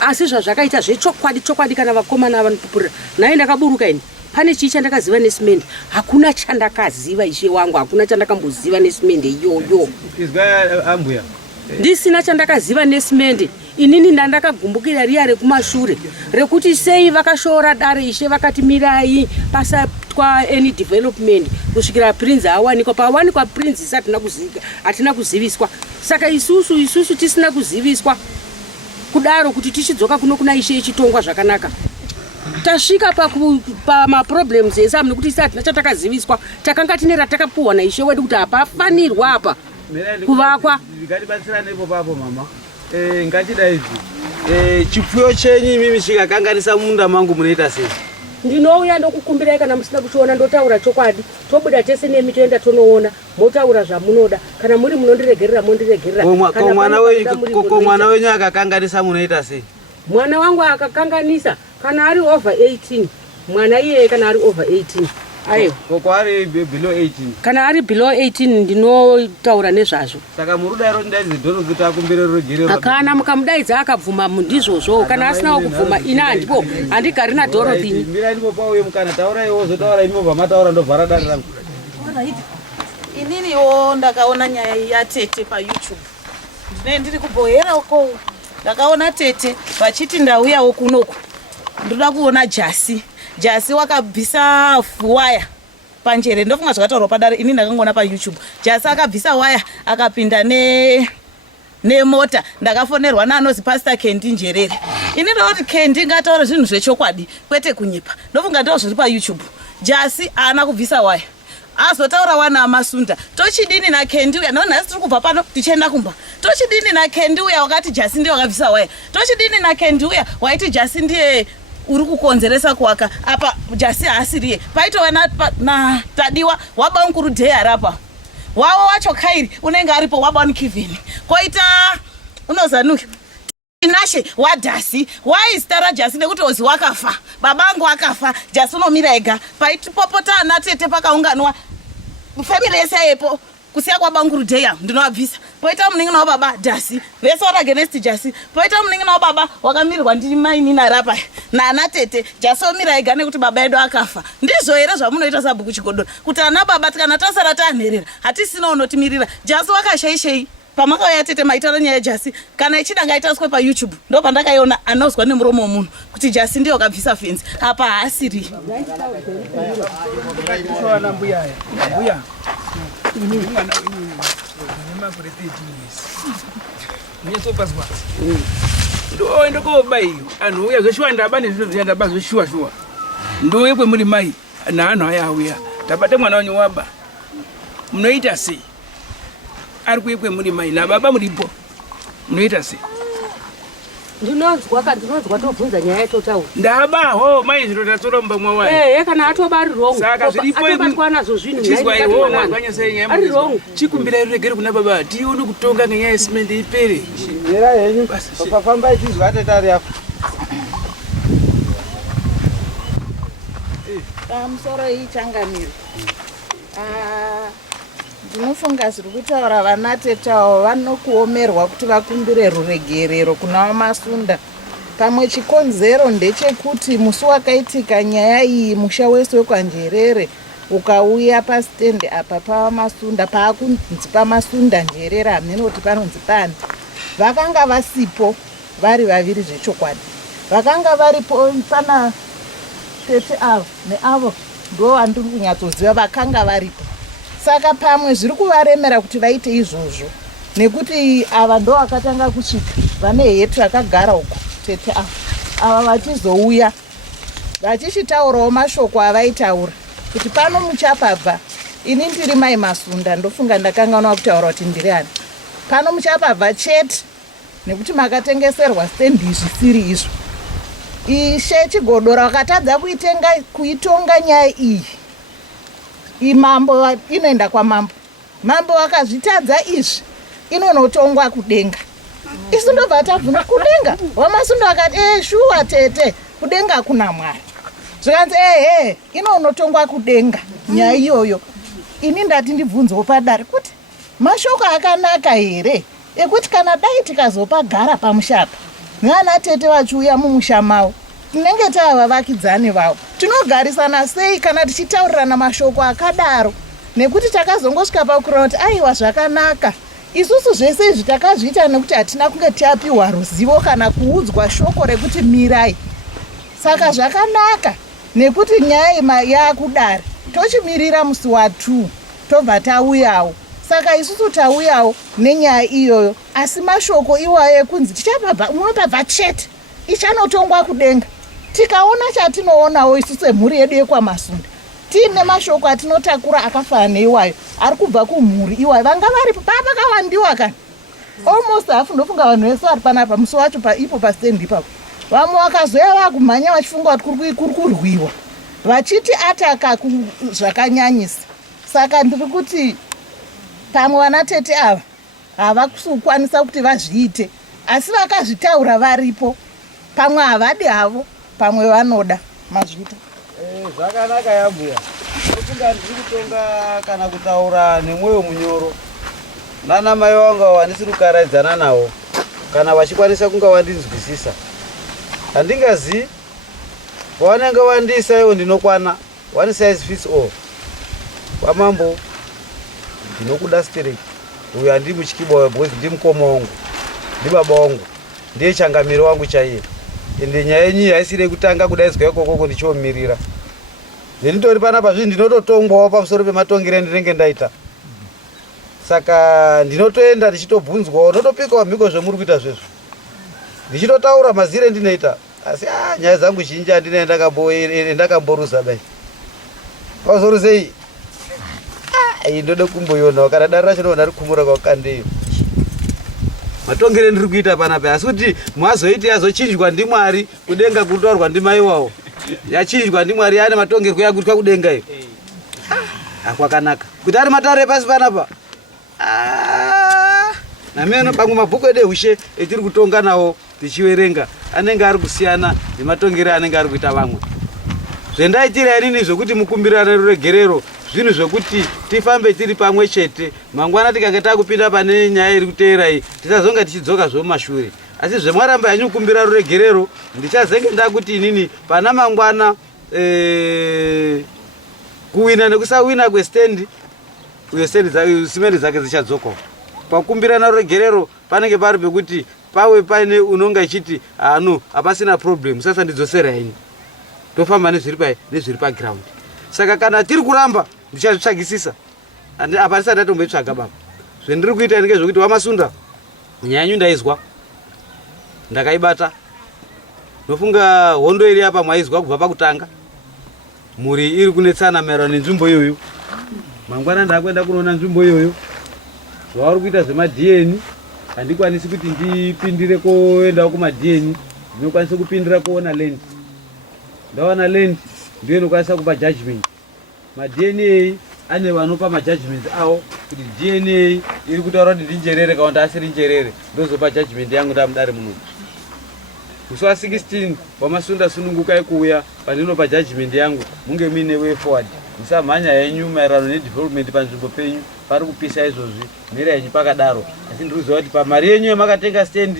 Asi zvazvakaita zvechokwadi kana vakomana vanopupurira. Naye ndakaburuka ini. Pane chii chandakaziva nesimendi? Hakuna chandakaziva ishe wangu, hakuna chandakamboziva nesimendi iyoyo. Izwa ambuya. Ndisina chandakaziva nesimendi. Inini ndandakagumbukira riya rekumashure rekuti sei vakashora dare ishe vakati mirai pasatwa any development kusvikira Prince awanikwa. Pawanikwa Prince isati hatina kuziviswa. Saka isusu tisina kuziviswa kudaro kuti tichidzoka kuno kuna ishe ichitongwa zvakanaka. Tasvika pamaproblems ese amu nekuti isati nachatakaziviswa takanga tine ratakapuwa naishe wedu kuti hapafanirwa apa kuvakwa. Ndikatibatsira nepo papo mama. Ngatida izvi. Chipfuyo chenyu mimi chikakanganisa munda mangu munoita sei? Ndinouya ndokukumbirai kana musina kuchiona ndotaura chokwadi. Tobuda tese nemi toenda tonoona motaura zvamunoda. Kana muri munondiregerera mondiregerera. Mwana wenyu akakanganisa munoita sei? Mwana wangu akakanganisa kana ari over 18. Mwana iye kana ari over 18. Ayo. Koko ari below 18. Kana ari below 18 ndinotaura nezvazvo. Saka murudairo ndaidze dhoro kuti akumbire rugero. Akana mukamudaidza akabvuma ndizvozvo kana asina kubvuma ina handipo handigari na dhoro tini. Mira ndipo pauye mukana taura iwo zotaura imo vamataura ndovhara dare rangu. Ininiwo ndakaona nyaya yatete paYouTube. Ndiri kubohera uko ndakaona tete vachiti ndauyawo kunoku ndoda kuona jasi wakabvisa waya panjere ndofunga zvakataurwa padare ini ndakangona paYouTube. Jasi akabvisa waya akapinda nemota ndakafonerwa naanozi Pastor Kendi Njerere. Ini ndoti Kendi ngataura zvinhu zvechokwadi kwete kunyipa. Ndofunga ndo zviri paYouTube. Jasi ana kubvisa waya azotaura wana amasunda tochidini na Kendi uya nhasi tiri kubva pano tichienda kumba tochidini na Kendi uya wakati jasi ndiye wakabvisa waya tochidini na Kendi uya waiti jasi ndiye uri kukonzeresa kuwaka apa jasi haasiriye paitova na tadiwa waba unkurudheya rapa wawo wacho Kairi unenge aripo waba nikivhini koita unozanuyo Nashe wadasi waistara jasi nekuti ozi wakafa babangu akafa jasi unomira ega paitipopota anatete pakaunganwa family yese yepo kusiya kwabangurudheya ndinovabvisa poita muningi nawo baba jasi vese vari against jasi poita muningi nawo baba wakamirirwa ndi mainina rapa naanatete jasi omira ega nekuti baba edu akafa ndizvo here zvamunoita Sabhuku Chigodora kuti ana baba kana tasara tanherera hatisina unotimirira jasi wakashaishei pamakauya tete maitaura nyaya jasi kana ichida ngaitaswe paYouTube ndo pandakaiona anozwa nemuromo womunhu kuti jasi ndiyo wakabvisa fenzi apa haasiri ndoenda kobayiwa anhu uya zveshuwa ndaba nezviro zvandaba zveshuwa ndoye kwemuri mai naanhu aya auya tabate mwana wanyu waba munoita sei ari kuye kwemuri mai nababa muripo munoita sei ndinonzwa tobvunza nyaya yatotaura ndabaho mai zviro tatoromba mwawaye kana atobari wrong saka zviripo atobatwa nazvo zvinhu chizwaiwo mwaganya sei nyaya chikumbira iregere kuna baba tione kutonga ngenyaya yesimende ipere mira henyu pafamba ichizwa atetari apo pamusoro ichangamiri ndinofunga zviri kutaura vanatetawo vanokuomerwa kuti vakumbire ruregerero kuna wamasunda pamwe chikonzero ndechekuti musi wakaitika nyaya iyi musha wese wekwanjerere ukauya pasitendi apa pawamasunda paakunzi pamasunda njerere hamene kuti panonzi pani vakanga vasipo vari vaviri zvechokwadi vakanga varipo pana tete avo neavo ndo vandiri kunyatsoziva vakanga varipo saka pamwe zviri kuvaremera kuti vaite izvozvo nekuti ava ndo vakatanga kusvika vane hetu vakagara uko tete ava vachizouya vachichitaurawo mashoko avaitaura kuti pano muchapabva ini ndiri mai Masunda ndofunga ndakanganwa kutaura kuti ndiri ani pano muchapabva chete nekuti makatengeserwa stendi zvisiri izvo ishe Chigodora wakatadza kuitonga nyaya iyi imambo inoenda kwamambo mambo wakazvitadza izvi inonotongwa kudenga isu ndobva tabvuna kudenga wamasunda wakati shuwa tete kudenga kuna Mwari zvikanzi inonotongwa kudenga nyaya iyoyo ini ndati ndibvunzewo padare kuti mashoko akanaka here ekuti kana dai tikazopagara pamushapa nana tete vachiuya mumusha mavo tinenge tavavakidzani vavo tinogarisana sei kana tichitaurirana mashoko akadaro nekuti takazongosvika pakurona kuti aiwa zvakanaka isusu zvese izvi takazviita nekuti hatina kunge tapiwa ruzivo kana kuudzwa shoko rekuti mirai saka zvakanaka nekuti nyaya yakudare tochimirira musi wa2 tobva tauyawo saka isusu tauyawo nenyaya iyoyo asi mashoko iwayo ekunzi tichapabva munopabva chete ichanotongwa kudenga tikaona chatinoonawo isusu semhuri yedu yekwamasunda tiine mashoko atinotakura akafanana neiwayo ari kubva kumhuri iwayo vanga varipo papakawandiwa kana almost hafu ndofunga vanhu vese vari panapa musi wacho ipo pastendi ipapo vamwe vakazoya vakumhanya vachifunga kuti kuri kurwiwa vachiti ataka zvakanyanyisa saka ndiri kuti pamwe vanatete ava havakukwanisa kuti vazviite asi vakazvitaura varipo pamwe havadi havo pamwe vanoda mazvita zvakanaka yambuya ofunga ndiri kutonga kana kutaura nemwoyo munyoro nana mai vanga wandisiri kukaraidzana nawo kana vachikwanisa kunga wandinzwisisa handingazivi pavanenge vandiisa iwo ndinokwana one size fits all Kwamambo ndinokuda stereki. Uyu handi muchikiba because ndimukoma wangu, ndibaba wangu, ndiye changamiro wangu chaiye. Ende nyaya yenyu haisiri kutanga kudaidzwa ikoko ndichiomirira. Ndinitori panapa zvinhu ndinototongwawo pamusoro pematongero endinenge ndaita. Saka ndinotoenda ndichitobvunzwawo, notopikawo mhiko zvemuri kuita zvezvo. Ndichitotaura mazire ndinoita. Asi nyaya dzangu zhinji handine ndakamboruza dai. Pauzoruzei? Ndode kumboiona kana dare racho ndona rikumura kwakandeyo. Matongero ndiri kuita panapa asi kuti mwazoiti yazochinjwa ndiMwari kudenga kutorwa ndimai wawo. Yachinjwa ndiMwari ane matongerwo yakutwa kudenga iyo. Akwakanaka. Kuti ari matare pasi panapa. Nameno pamwe mabhuku edu ehushe etiri kutonga nawo tichiverenga anenge ari kusiyana nematongero anenge ari kuita vamwe. Zvendaitira inini zvokuti mukumbirane ruregerero zvinhu zvokuti tifambe tiri pamwe chete. Mangwana tikange takupinda pane nyaya iri kuteera iyi tisazonga tichidzoka zvomashure. Asi zvemwaramba yanyu kumbira ruregerero ndichazenge ndakuti inini pana mangwana kuwina nekusawina kwestendi uye stendi simende dzake dzichadzokawo. Pakumbirana ruregerero panenge pari pekuti pawe paine unonga ichiti hapasina problem sasa ndidzosera ini. Tofamba nezviri paground. Saka kana tiri kuramba ndichazvitsvagisisa. Apa ndisati ndatomboitsvaga baba. Zvendiri kuita ndenge zvokuti Wamasunda nyaya yanyu ndaizwa. Ndakaibata. Nofunga hondo iri apa mwaizwa kubva pakutanga. Muri iri kunetsana maererano nenzvimbo iyoyo. Mangwana ndakwenda kunoona nzvimbo iyoyo. Zvauri kuita zvema-DN handikwanisi kuti ndipindire koendawo kuma-DN. Ndinokwanisa kupindira kuona land. Ndawana land ndiyo inokwanisa kupa judgment. Ma-DNA ane vanopa majudgment awo kuti DNA iri kutaura kuti ndinjerere kana kuti asiri njerere ndozopa judgment yangu ndamudare muno. Musi wa16 Wamasunda sunungukai kuuya pandinopa judgment yangu munge muine way forward. Musamhanya yenyu maererano nedevelopment panzvimbo penyu pari kupisa izvozvi mhera yenyu pakadaro. Asi ndiriziva kuti pamari yenyu yamakatenga stand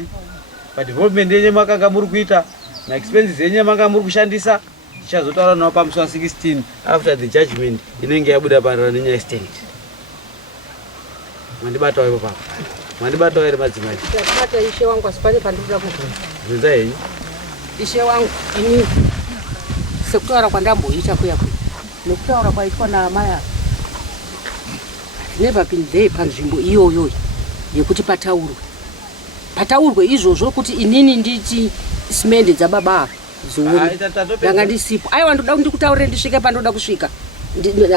padevelopment yenyu makanga muri kuita maexpenses yenyu yamanga muri kushandisa tichazotaura nawo pamusi wa16 after the judgment inenge yabuda maererano nenyaya stand. Mwandibatawo ipo papa. Mwandibatawo ere madzimai. Ndakubata ishe wangu asipane pandinoda kuguma. Zvinza henyu. Ishe wangu ini sekutaura kwandamboita kuya nekutaura kwaitwa naamaya never been there panzvimbo iyoyo yekuti pataurwe izvozvo kuti inini nditi simende dzababa zoni ndanga ndisipo. Aiwa ndoda ndikutaurire ndisvike pandoda kusvika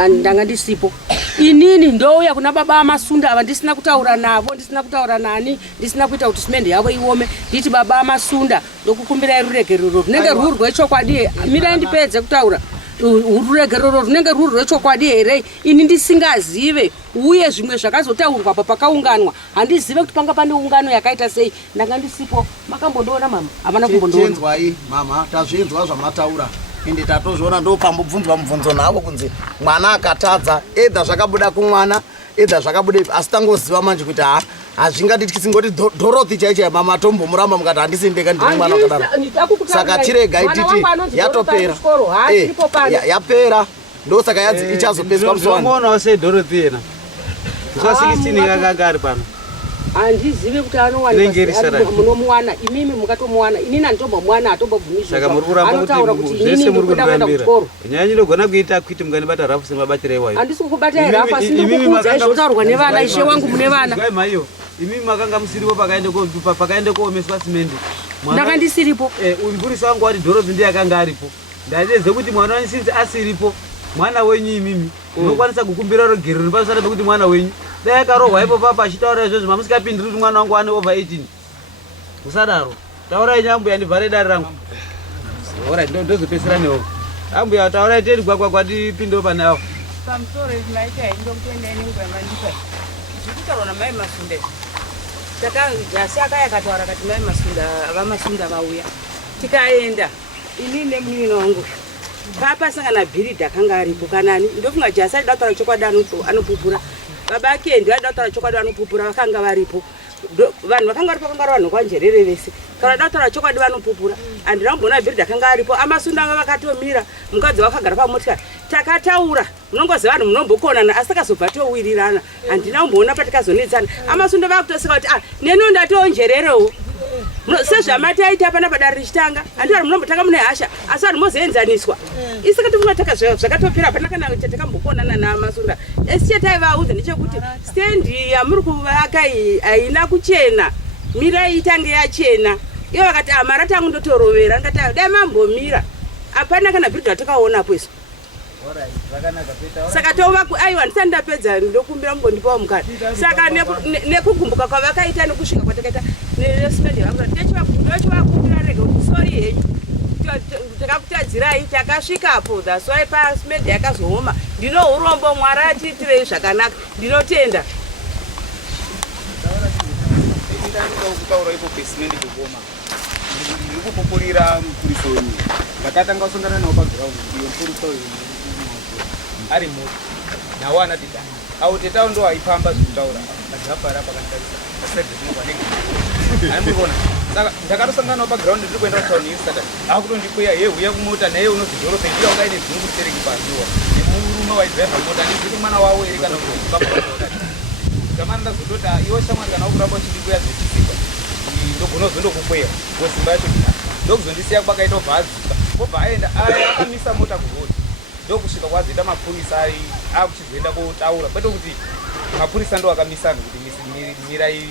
ndanga ndisipo. Inini ndouya kuna baba Amasunda ava ndisina kutaura navo, ndisina kutaura nani, ndisina kuita kuti simende yavo iome. Nditi baba Amasunda ndokukumbirai ruregerero runenge ruri rwechokwadi. Mirai ndipedze kutaura. Ruregerero runenge ruri rwechokwadi here ini ndisingazive uye zvimwe zvakazotaurwa apa pakaunganwa handizive kuti panga pane ungano yakaita sei. Ndanga ndisipo. Makambondoona mama? Havana kumbondoona. Tenzwai mama, tazvinzwa zvamataura ende tatozviona ndopambobvunzwa mubvunzo navo kunzi mwana akatadza edha zvakabuda kumwana edha zvakabuda asi tangoziva manje kuti hazvingatiti ngoti Dorothy chaichaya mama tombomuramba mukati handisi ndega ndine mwana wakadaro. Saka tiregai titi yatopera yapera ndosaka ichazopeswa muswana. Ndinomuonawo sei Dorothy yena. Musi wa16 kakanga ari pano. Handizive kuti anowanikwa munomuwana imimi mukatomuwana inini handitombomuwana hatombobvumiswa. Saka muri kuramba kuti zvese muri kundirambira. Nyaya yenyu inogona kuita kwiti mukandibata rafu semabatiro iwayo. Handisi kukubatai rafu asi ndikukuudza izvotaurwa nevana ishe wangu mune vana. Imimi makanga musiripo pakaende koomeswa simende. Ndakandisiripo. Umbirisa wangu wati Dorothy ndiye akanga aripo. Ndadeze kuti mwana wenyu sinzi asiripo. Mwana wenyu imimi unokwanisa kukumbira ruregerero pasara pekuti mwana wenyu dai akarohwa ipo papa achitaura izvozvo mamusikapindiri kuti mwana wangu ane over 18. Musadaro. Taurai nyambuya ndivhare dare rangu. Alright, ndozopesera newo. Ambuya taurai teri gwagwagwa tipindewo pane avo. Pamusoro izvinaita ndingokuenda nenguva ndika. Zvikutaurwa namai Masunda. Saka Jasi akataura kuti mai Masunda Vamasunda vauya. Tikaenda inini nemunini wangu. Papasangana bhiridha akanga aripo kanani ndofunga Jasi aida kutaura chokwadi anopupura. Baba ake ndio aida kutaura chokwadi anopupura vakanga varipo. vanhu vakanga vari pakanga vari vanhu kwanjerere vese kana datora chokwadi vanopupura handina kumbona bhiridha akanga aripo amasunda anga vakatomira mukadzi wakagara pamotikari takataura munongoziva vanhu munombokonana asi takazobva towirirana handina kumboona patikazonetsana amasunda vakutosika kuti neno ndatonjererewo sezvamataita pana padare richitanga handi vanhu munombotanga mune hasha asi vanhu mozoenzaniswa isaka timunotaka zvakatopera hapana kana chatakambokonana namasunda esi chetaivaudza ndechekuti stendi yamuri kuvaka haina kuchena mirai itange yachena iyo vakati mara tangu ndotorovera ngati dai mambomira hapana kana bhiridha takaonapo isu saka aiwa ndisati ndapedza ndokumbira mumbondipawo mukana saka nekugumbuka kwavakaita nekusvika kwatakaita nesimende ndochivakumbira rega kuti sori henyu takakutadzirai takasvikapo that's why pasimende yakazooma ndino urombo mwari atiitirei zvakanaka ndinotenda kutaura ipo pesimende kukoma ndiri kupupurira mupuriso wenyu ndakatanga kusangana nawo pagiraundi iyo mupuriso ari moto nawo anati autetawo ndo aipamba zvekutaura azvapara pakantarisa aimboona saka ndakatosangana nawo pagiraundi ndiri kuenda kutauni yesata akutondikweya uya kumota naye unozvidhorope ndira ungaine zvinongutereki paziwa nemurume waidhiraivha mota ndizviti mwana wawo ere kana kuti zamana ndazototi iwo shamwari kana wakuramba uchindikweya zvechisika ndogona kuzondokukweya ngozimba yacho ndokuzondisiya kwakaita obva adzika obva aenda akamisa mota kurodi ndokusvika kwazoita mapurisa akuchizoenda kotaura kwete kuti mapurisa ndo akamisa vanhu kuti mirai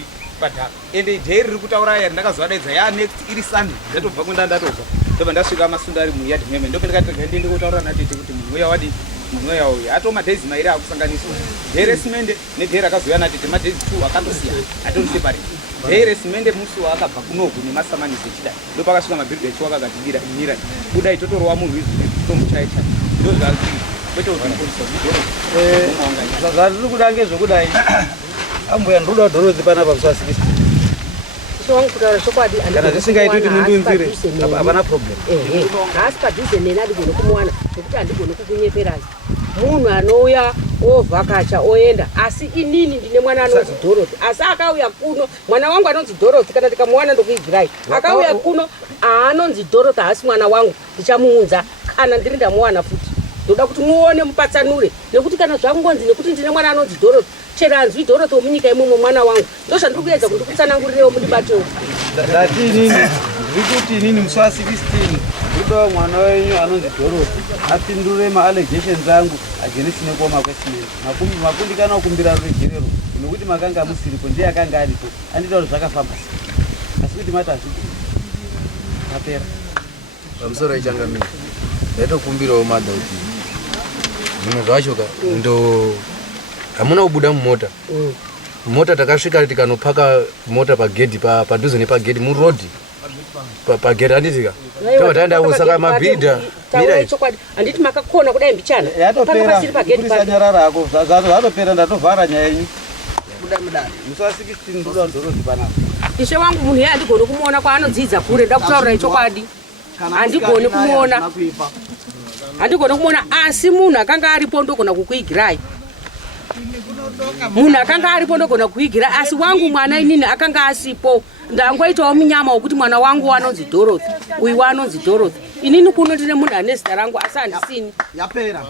padhaka ende dhei riri kutaura yari ndakazoadaidza next iri sunday ndatobva kwenda ndatobva ndobva ndasvika masunda ari muyadi meme ndopendekatega ndiende kotaura natete kuti mumweya wadi mumweya uyu ato madhezi mairi akusanganiswa dhei resimende nedhei rakazoya natete madhezi 2 akandosiyana atondiseparate dhei resimende musi waakabva kunoku nemasamanisi echidai ndopakasvika mabhiridha echiwa kakatibira imirai kudai totorowa munhu izvi tomuchaichai ndozvazviri kwete kuzvinapolisa zvandiri kuda ngezvekudai ambuya ndinoda dhorozi panapa kusasivisa wangu kutaura chokwadi kana zvisingaiti kuti mundunzire hapana problem haasi padhuze neni andigone kumuwana nekuti handigone kukunyeperai munhu anouya ovhakacha oenda asi inini ndine mwana anonzi Dorothy asi akauya kuno mwana wangu anonzi Dorothy kana ndikamuwana ndokuibvirai akauya kuno aanonzi Dorothy haasi mwana wangu ndichamuunza kana ndiri ndamuwana futi ndoda kuti muone mupatsanure nekuti kana zvangonzi nekuti ndine mwana anonzi Dorothy chera anzwi Dorothy womunyika imomo mwana wangu ndozvandiri kuedza kuti kutsanangurirewo mudibatewo ndati inini ndiri kuti inini musi wa 16 ndinodawo mwana wenyu anonzi Dorothy apindure maallegation angu against nekoma kwesimende makundikana kukumbira ruregerero nekuti makanga musiripo ndiye akanga aripo andita kuti zvakafamba asi kuti mati hazvidi apera pamusoro ichangamira ndaitokumbirawo madha kuti zvimwe zvacho ndo hamuna kubuda mumota mota takasvika tikanopaka mota pagedhi padhuze nepagedhi murodhi pagedhi handitika totandausaka mabhidha handiti makakona kudai mbichana yatopera kurisa nyarara ako zvatopera ndatovhara nyaya yenyu musi wa 16 ndoda dhorozi panapa ishe wangu munhu iye handigoni kumuona kwaanodzidza kure nda kutaurira chokwadi handigoni kumuona asi munhu akanga aripo ndogona kukuigirai munhu akanga aripo ndogona kuigira asi wangu mwana inini akanga asipo ndangoitawo munyama wekuti mwana wangu anonzi Dorothy uyu anonzi Dorothy inini kuno ndine munhu ane zita rangu asi handisini yapera